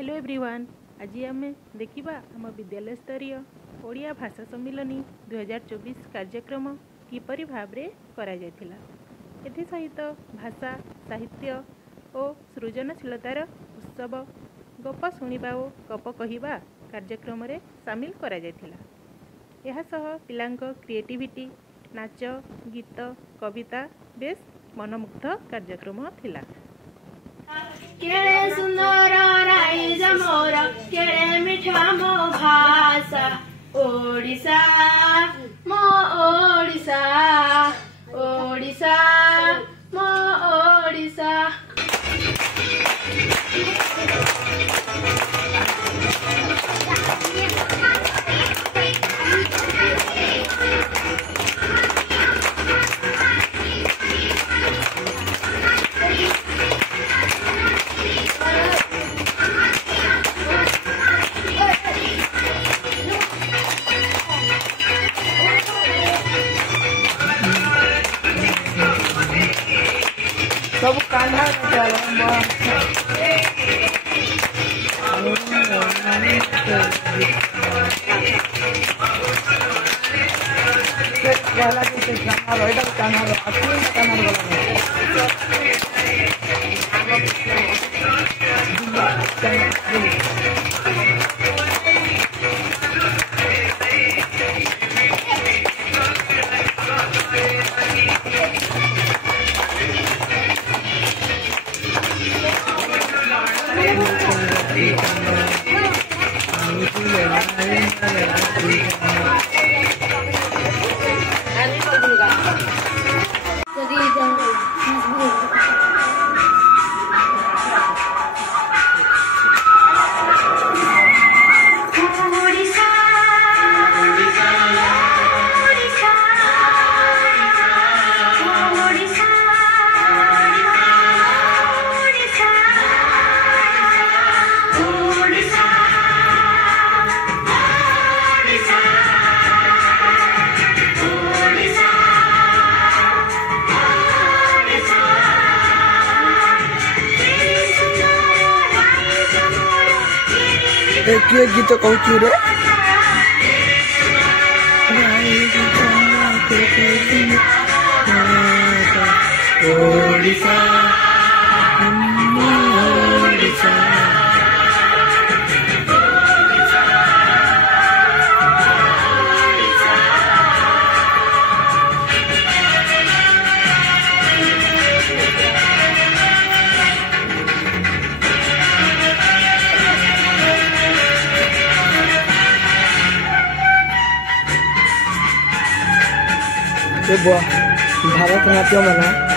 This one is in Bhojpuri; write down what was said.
Hello everyone. आज आम देखा आम विद्यालय स्तरीय ओडिया भाषा सम्मिलनी 2024 कार्यक्रम किपरि भाव में करा जायथिला। एथि सहित भाषा साहित्य और सृजनशीलतार उत्सव गप शुणा और गप कहवा कार्यक्रम रे सामिल करा जायथिला। एहा सह पिलांक क्रिएटिविटी नाच गीत कविता बेस मनमुग्ध कार्यक्रम थिला। केळे सुंदर राईज मोर केळे मिठा मो भाषा ओडिशा मो ओडिशा ओडिशा मो ओडिशा। सब कान्हा गीत कहूँ रे ओडिशा ओडिशा। भारत नाट्यम है ना।